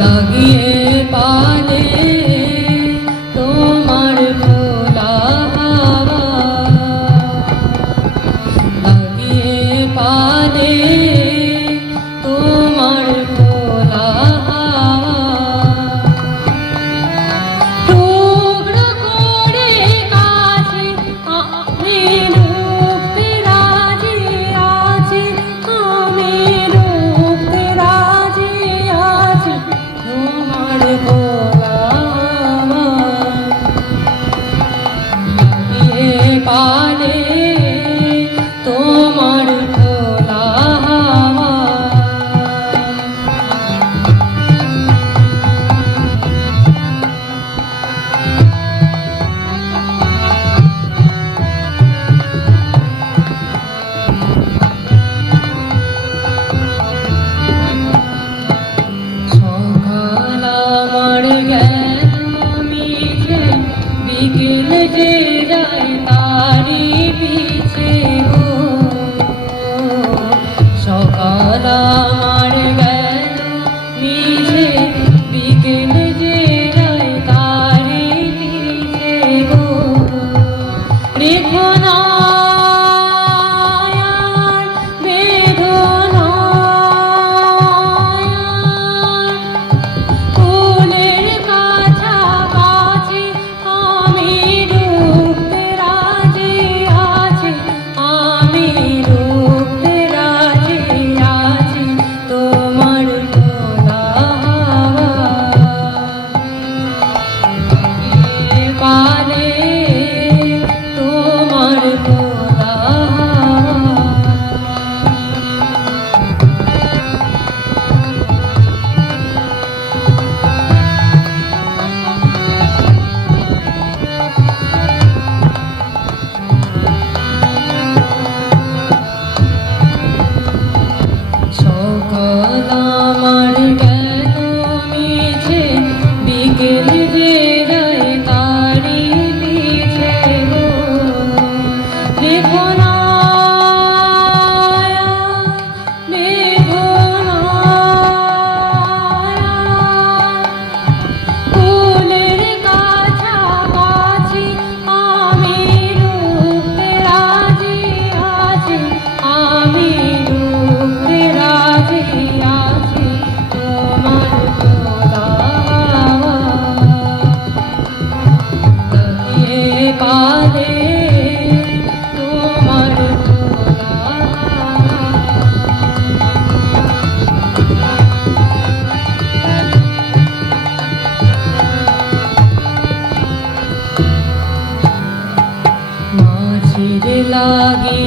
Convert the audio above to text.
লাগিয়ে লাগে